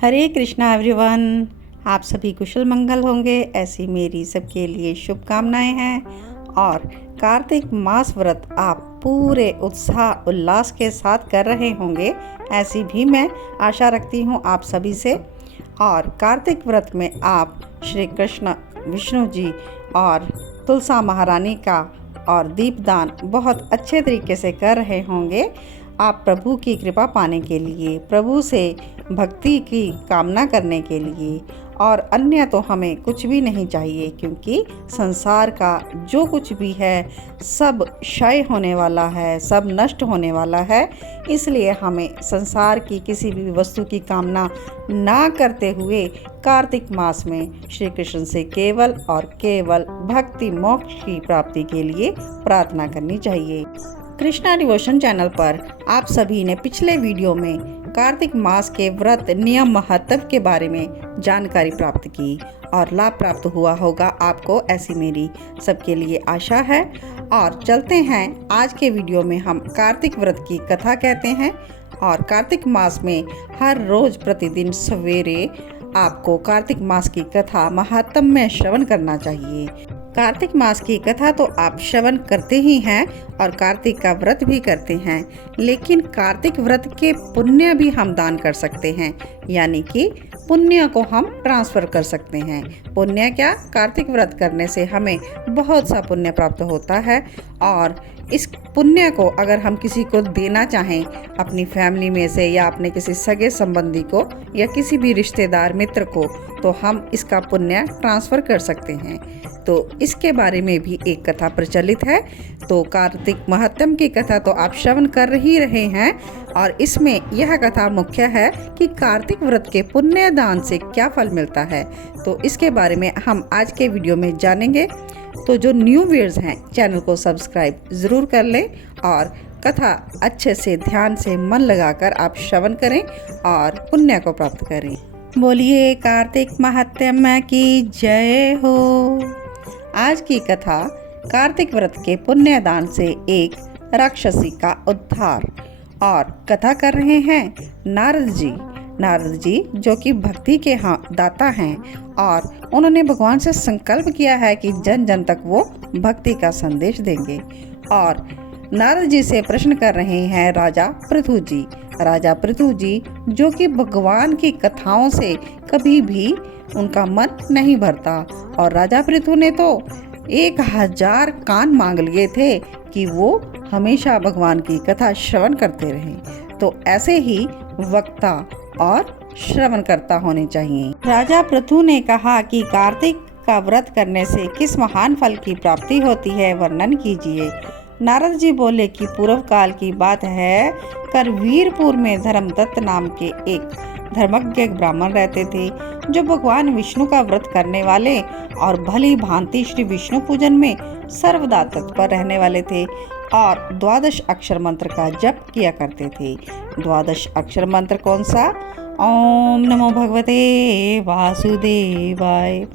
हरे Krishna everyone. आप सभी कुशल मंगल होंगे, ऐसी मेरी सबके लिए शुभकामनाएं हैं। और कार्तिक मास व्रत आप पूरे उत्साह उल्लास के साथ कर रहे होंगे, ऐसी भी मैं आशा रखती हूँ आप सभी से। और कार्तिक व्रत में आप श्री कृष्ण, विष्णु जी और तुलसा महारानी का और दीपदान बहुत अच्छे तरीके से कर रहे होंगे। आप प्रभु की कृपा पाने के लिए, प्रभु से भक्ति की कामना करने के लिए, और अन्य तो हमें कुछ भी नहीं चाहिए, क्योंकि संसार का जो कुछ भी है सब क्षय होने वाला है, सब नष्ट होने वाला है। इसलिए हमें संसार की किसी भी वस्तु की कामना ना करते हुए कार्तिक मास में श्री कृष्ण से केवल और केवल भक्ति मोक्ष की प्राप्ति के लिए प्रार्थना करनी चाहिए। कृष्णा डिवोशन चैनल पर आप सभी ने पिछले वीडियो में कार्तिक मास के व्रत नियम महत्व के बारे में जानकारी प्राप्त की और लाभ प्राप्त हुआ होगा आपको, ऐसी मेरी सबके लिए आशा है। और चलते हैं आज के वीडियो में। हम कार्तिक व्रत की कथा कहते हैं और कार्तिक मास में हर रोज प्रतिदिन सवेरे आपको कार्तिक मास की कथा महात्म में श्रवण करना चाहिए। कार्तिक मास की कथा तो आप श्रवण करते ही हैं और कार्तिक का व्रत भी करते हैं, लेकिन कार्तिक व्रत के पुण्य भी हम दान कर सकते हैं, यानी कि पुण्य को हम ट्रांसफ़र कर सकते हैं। पुण्य क्या? कार्तिक व्रत करने से हमें बहुत सा पुण्य प्राप्त होता है, और इस पुण्य को अगर हम किसी को देना चाहें, अपनी फैमिली में से या अपने किसी सगे संबंधी को या किसी भी रिश्तेदार मित्र को, तो हम इसका पुण्य ट्रांसफ़र कर सकते हैं। तो इसके बारे में भी एक कथा प्रचलित है। तो कार्तिक महात्म की कथा तो आप श्रवण कर ही रहे हैं, और इसमें यह कथा मुख्य है कि कार्तिक व्रत के पुण्य दान से क्या फल मिलता है। तो इसके बारे में हम आज के वीडियो में जानेंगे। तो जो न्यू व्यूअर्स हैं, चैनल को सब्सक्राइब ज़रूर कर लें और कथा अच्छे से ध्यान से मन लगाकर आप श्रवण करें और पुण्य को प्राप्त करें। बोलिए कार्तिक महात्म्य की जय हो। आज की कथा कार्तिक व्रत के पुण्य दान से एक राक्षसी का उद्धार। और कथा कर रहे हैं नारद जी। नारद जी जो कि भक्ति के दाता हैं, और उन्होंने भगवान से संकल्प किया है कि जन जन तक वो भक्ति का संदेश देंगे। और नारद जी से प्रश्न कर रहे हैं राजा पृथु जी। राजा पृथु जी जो कि भगवान की कथाओं से कभी भी उनका मन नहीं भरता, और राजा पृथु ने तो 1000 कान मांग लिए थे कि वो हमेशा भगवान की कथा श्रवण करते रहें। तो ऐसे ही वक्ता और श्रवणकर्ता होने चाहिए। राजा पृथु ने कहा कि कार्तिक का व्रत करने से किस महान फल की प्राप्ति होती है, वर्णन कीजिए। नारद जी बोले कि पूर्व काल की बात है, करवीरपुर में धर्मदत्त नाम के एक धर्मज्ञ ब्राह्मण रहते थे, जो भगवान विष्णु का व्रत करने वाले और भली भांति श्री विष्णु पूजन में सर्वदा तत्पर रहने वाले थे, और 12 अक्षर मंत्र का जप किया करते थे। 12 अक्षर मंत्र कौन सा? ओम नमो भगवते वासुदेवाय।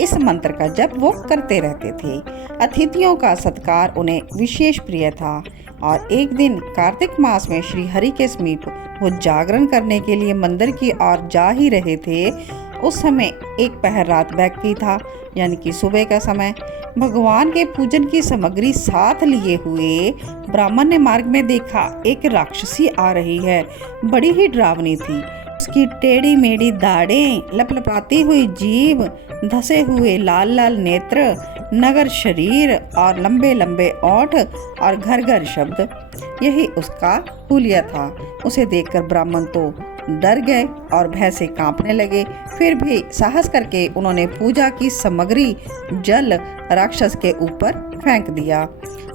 इस मंत्र का जप वो करते रहते थे। अतिथियों का सत्कार उन्हें विशेष प्रिय था, और एक दिन कार्तिक मास में श्री हरि के समीप वो जागरण करने के लिए मंदिर की ओर जा ही रहे थे। उस समय एक पहर रात बैठ गई था, यानी कि सुबह का समय। भगवान के पूजन की सामग्री साथ लिए हुए ब्राह्मण ने मार्ग में देखा एक राक्षसी आ रही है। बड़ी ही डरावनी थी। उसकी टेढ़ी मेढ़ी दाढ़ें, लपलपाती हुई जीभ, धसे हुए लाल लाल नेत्र, नगर शरीर और लंबे लंबे ओठ और घर घर शब्द, यही उसका हुलिया था। उसे देखकर ब्राह्मण तो डर गए और भय से कांपने लगे। फिर भी साहस करके उन्होंने पूजा की सामग्री जल राक्षस के ऊपर फेंक दिया।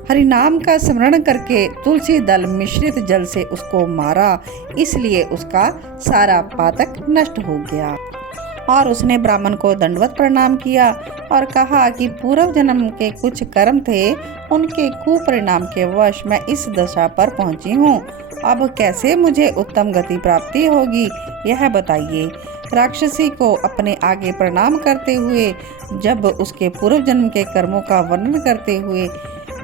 हरिनाम का स्मरण करके तुलसी दल मिश्रित जल से उसको मारा, इसलिए उसका सारा पातक नष्ट हो गया। और उसने ब्राह्मण को दंडवत प्रणाम किया और कहा कि पूर्व जन्म के कुछ कर्म थे, उनके कुपरिणाम के वश मैं इस दशा पर पहुंची हूँ। अब कैसे मुझे उत्तम गति प्राप्ति होगी, यह बताइए। राक्षसी को अपने आगे प्रणाम करते हुए जब उसके पूर्व जन्म के कर्मों का वर्णन करते हुए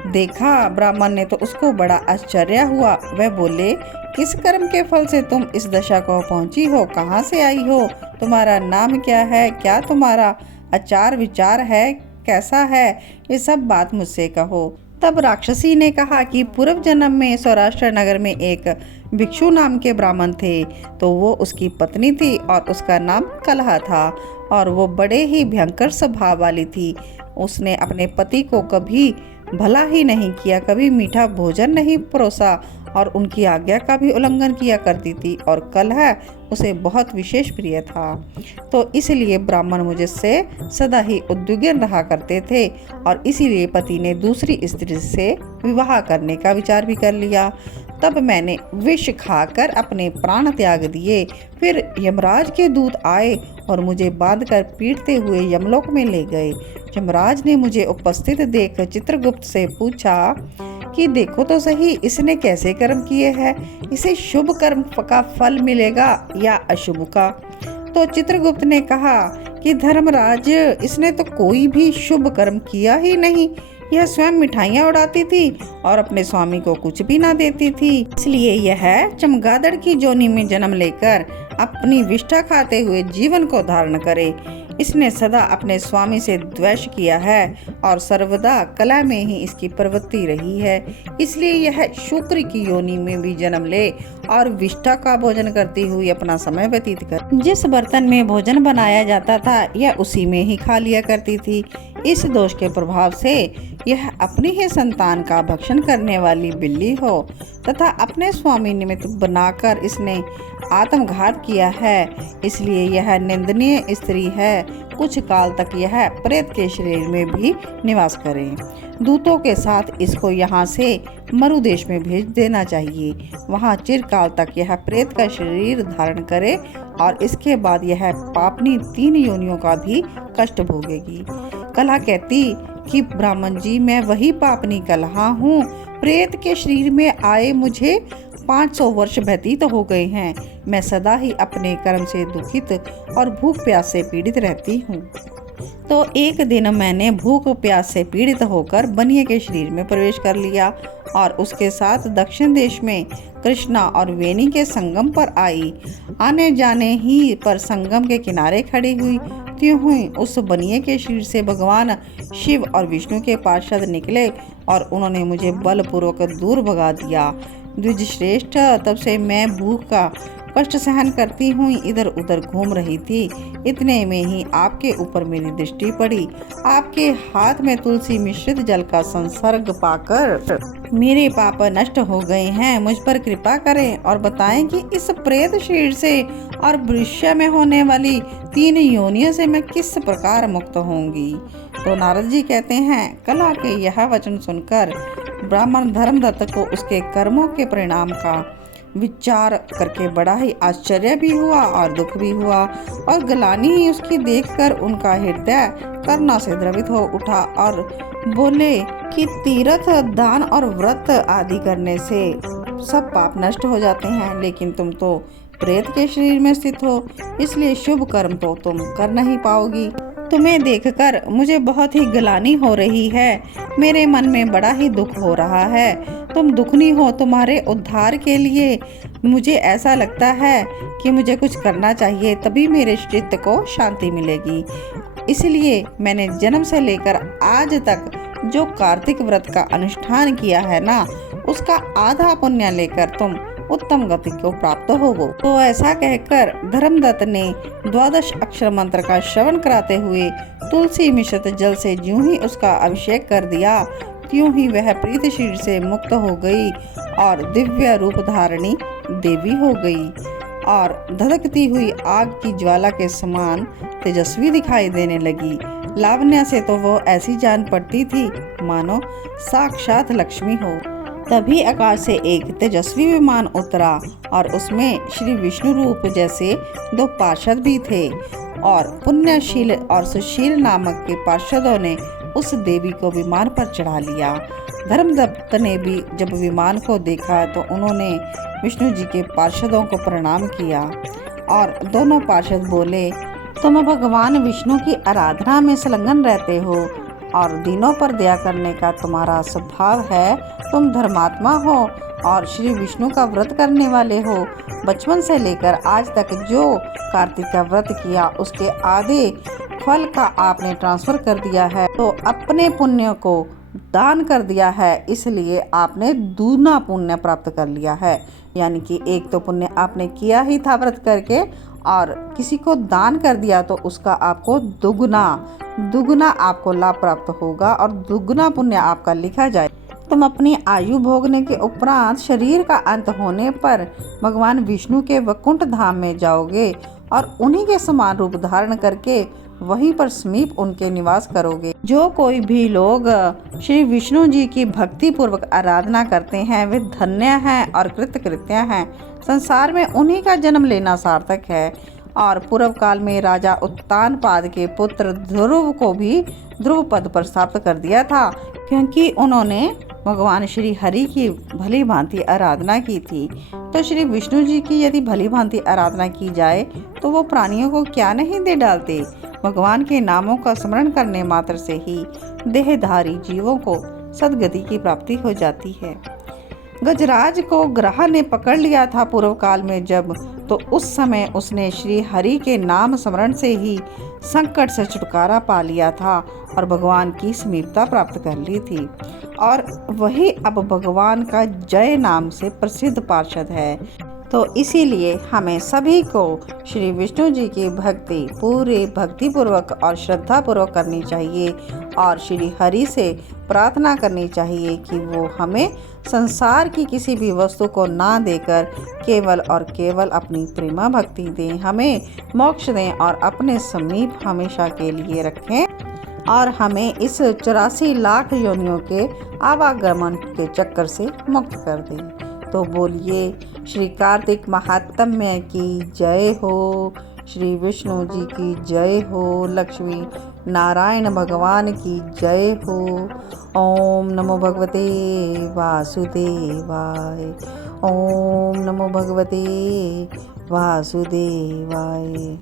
देखा ब्राह्मण ने, तो उसको बड़ा आश्चर्य हुआ। वह बोले किस कर्म के फल से तुम इस दशा को पहुंची हो, कहाँ से आई हो, तुम्हारा नाम क्या है, क्या तुम्हारा आचार विचार है, कैसा है, ये सब बात मुझसे कहो। तब राक्षसी ने कहा कि पूर्व जन्म में सौराष्ट्र नगर में एक भिक्षु नाम के ब्राह्मण थे, तो वो उसकी पत्नी थी और उसका नाम कलहा था और वो बड़े ही भयंकर स्वभाव वाली थी। उसने अपने पति को कभी भला ही नहीं किया, कभी मीठा भोजन नहीं परोसा और उनकी आज्ञा का भी उल्लंघन किया करती थी और कलह उसे बहुत विशेष प्रिय था। तो इसलिए ब्राह्मण मुझसे सदा ही उद्विग्न रहा करते थे और इसीलिए पति ने दूसरी स्त्री से विवाह करने का विचार भी कर लिया। तब मैंने विष खाकर अपने प्राण त्याग दिए। फिर यमराज के दूत आए और मुझे बांधकर पीटते हुए यमलोक में ले गए। यमराज ने मुझे उपस्थित देख चित्रगुप्त से पूछा कि देखो तो सही, इसने कैसे कर्म किए हैं, इसे शुभ कर्म का फल मिलेगा या अशुभ का। तो चित्रगुप्त ने कहा कि धर्मराज, इसने तो कोई भी शुभ कर्म किया ही नहीं। यह स्वयं मिठाइयाँ उड़ाती थी और अपने स्वामी को कुछ भी ना देती थी, इसलिए यह चमगादड़ की जोनी में जन्म लेकर अपनी विष्ठा खाते हुए जीवन को धारण करे। इसने सदा अपने स्वामी से द्वेष किया है और सर्वदा कला में ही इसकी प्रवृत्ति रही है, इसलिए यह शुक्र की योनि में भी जन्म ले और विष्ठा का भोजन करती हुई अपना समय व्यतीत कर। जिस बर्तन में भोजन बनाया जाता था यह उसी में ही खा लिया करती थी। इस दोष के प्रभाव से यह अपनी ही संतान का भक्षण करने वाली बिल्ली हो तथा अपने स्वामी निमित्त बनाकर इसने आत्मघात किया है, इसलिए यह निंदनीय स्त्री है। कुछ काल तक यह प्रेत के शरीर में भी निवास करे। दूतों के साथ इसको यहाँ से मरुदेश में भेज देना चाहिए। वहाँ चिरकाल तक यह प्रेत का शरीर धारण करे और इसके बाद यह पापनी 3 योनियों का भी कष्ट भोगेगी। कलहा कहती कि ब्राह्मण जी, मैं वही पापनी कलहा हूँ। प्रेत के शरीर में आए मुझे 500 वर्ष व्यतीत हो गए हैं। मैं सदा ही अपने कर्म से दुखित और भूख प्यास से पीड़ित रहती हूँ। तो एक दिन मैंने भूख प्यास से पीड़ित होकर बनिए के शरीर में प्रवेश कर लिया और उसके साथ दक्षिण देश में कृष्णा और वेणी के संगम पर आई। आने जाने ही पर संगम के किनारे खड़ी हुई, त्यों हुई उस बनिए के शरीर से भगवान शिव और विष्णु के पार्षद निकले और उन्होंने मुझे बलपूर्वक दूर भगा दिया। द्विज श्रेष्ठ, तब से मैं भूख का कष्ट सहन करती हुई इधर उधर घूम रही थी। इतने में ही आपके ऊपर मेरी दृष्टि पड़ी। आपके हाथ में तुलसी मिश्रित जल का संसर्ग पाकर मेरे पाप नष्ट हो गए हैं। मुझ पर कृपा करें और बताएं कि इस प्रेत शरीर से और भविष्य में होने वाली 3 योनियों से मैं किस प्रकार मुक्त होंगी। तो नारद जी कहते हैं, कलहा के यह वचन सुनकर ब्राह्मण धर्मदत्त को उसके कर्मों के परिणाम का विचार करके बड़ा ही आश्चर्य भी हुआ और दुख भी हुआ और गलानी ही उसकी देखकर उनका हृदय करुणा से द्रवित हो उठा और बोले कि तीर्थ, दान और व्रत आदि करने से सब पाप नष्ट हो जाते हैं, लेकिन तुम तो प्रेत के शरीर में स्थित हो, इसलिए शुभ कर्म तो तुम कर नहीं पाओगी। तुम्हें देखकर मुझे बहुत ही ग्लानि हो रही है। मेरे मन में बड़ा ही दुख हो रहा है। तुम दुखनी हो, तुम्हारे उद्धार के लिए मुझे ऐसा लगता है कि मुझे कुछ करना चाहिए, तभी मेरे चित्त को शांति मिलेगी। इसलिए मैंने जन्म से लेकर आज तक जो कार्तिक व्रत का अनुष्ठान किया है ना, उसका आधा पुण्य लेकर तुम उत्तम गति को प्राप्त होगो। तो ऐसा कहकर धर्मदत्त ने 12 अक्षर मंत्र का श्रवण कराते हुए तुलसी मिश्रित जल से ज्यों ही उसका अभिषेक कर दिया, त्यों ही वह प्रीत शरीर से मुक्त हो गई और दिव्य रूप धारणी देवी हो गई और धधकती हुई आग की ज्वाला के समान तेजस्वी दिखाई देने लगी। लावण्य से तो वो ऐसी जान पड़ती थी मानो साक्षात लक्ष्मी हो। तभी आकाश से एक तेजस्वी विमान उतरा और उसमें श्री विष्णु रूप जैसे 2 पार्षद भी थे और पुण्यशील और सुशील नामक के पार्षदों ने उस देवी को विमान पर चढ़ा लिया। धर्मदत्त ने भी जब विमान को देखा तो उन्होंने विष्णु जी के पार्षदों को प्रणाम किया और दोनों पार्षद बोले, तुम भगवान विष्णु की आराधना में संलग्न रहते हो और दीनों पर दया करने का तुम्हारा स्वभाव है। तुम धर्मात्मा हो और श्री विष्णु का व्रत करने वाले हो, बचपन से लेकर आज तक जो कार्तिक का व्रत किया उसके आधे फल का आपने ट्रांसफर कर दिया है, तो अपने पुण्य को दान कर दिया है, इसलिए आपने दूना पुण्य प्राप्त कर लिया है। यानी कि एक तो पुण्य आपने किया ही था व्रत करके, और किसी को दान कर दिया तो उसका आपको दुगना आपको लाभ प्राप्त होगा और दुगना पुण्य आपका लिखा जाए। तुम अपनी आयु भोगने के उपरांत शरीर का अंत होने पर भगवान विष्णु के वैकुंठ धाम में जाओगे और उन्हीं के समान रूप धारण करके वहीं पर समीप उनके निवास करोगे। जो कोई भी लोग श्री विष्णु जी की भक्ति पूर्वक आराधना करते हैं वे धन्य हैं और कृतकृत्य हैं। संसार में उन्हीं का जन्म लेना सार्थक है। और पूर्व काल में राजा उत्तानपाद के पुत्र ध्रुव को भी ध्रुव पद पर स्थापित कर दिया था, क्योंकि उन्होंने भगवान श्री हरि की भली भांति आराधना की थी। तो श्री विष्णु जी की यदि भली भांति आराधना की जाए तो वो प्राणियों को क्या नहीं दे डालते। भगवान के नामों का स्मरण करने मात्र से ही देहधारी जीवों को सद्गति की प्राप्ति हो जाती है। गजराज को ग्रह ने पकड़ लिया था पूर्व काल में जब, तो उस समय उसने श्री हरि के नाम स्मरण से ही संकट से छुटकारा पा लिया था और भगवान की समीपता प्राप्त कर ली थी। और वही अब भगवान का जय नाम से प्रसिद्ध पार्षद है। तो इसीलिए हमें सभी को श्री विष्णु जी की भक्ति पूरे भक्तिपूर्वक और श्रद्धापूर्वक करनी चाहिए और श्री हरि से प्रार्थना करनी चाहिए कि वो हमें संसार की किसी भी वस्तु को ना देकर केवल और केवल अपनी प्रेमा भक्ति दें, हमें मोक्ष दें और अपने समीप हमेशा के लिए रखें और हमें इस 84 लाख योनियों के आवागमन के चक्कर से मुक्त कर दें। तो बोलिए श्री कार्तिक महात्म्य की जय हो, श्री विष्णु जी की जय हो, लक्ष्मी नारायण भगवान की जय हो। ओम नमो भगवते वासुदेवाय। ओम नमो भगवते वासुदेवाय।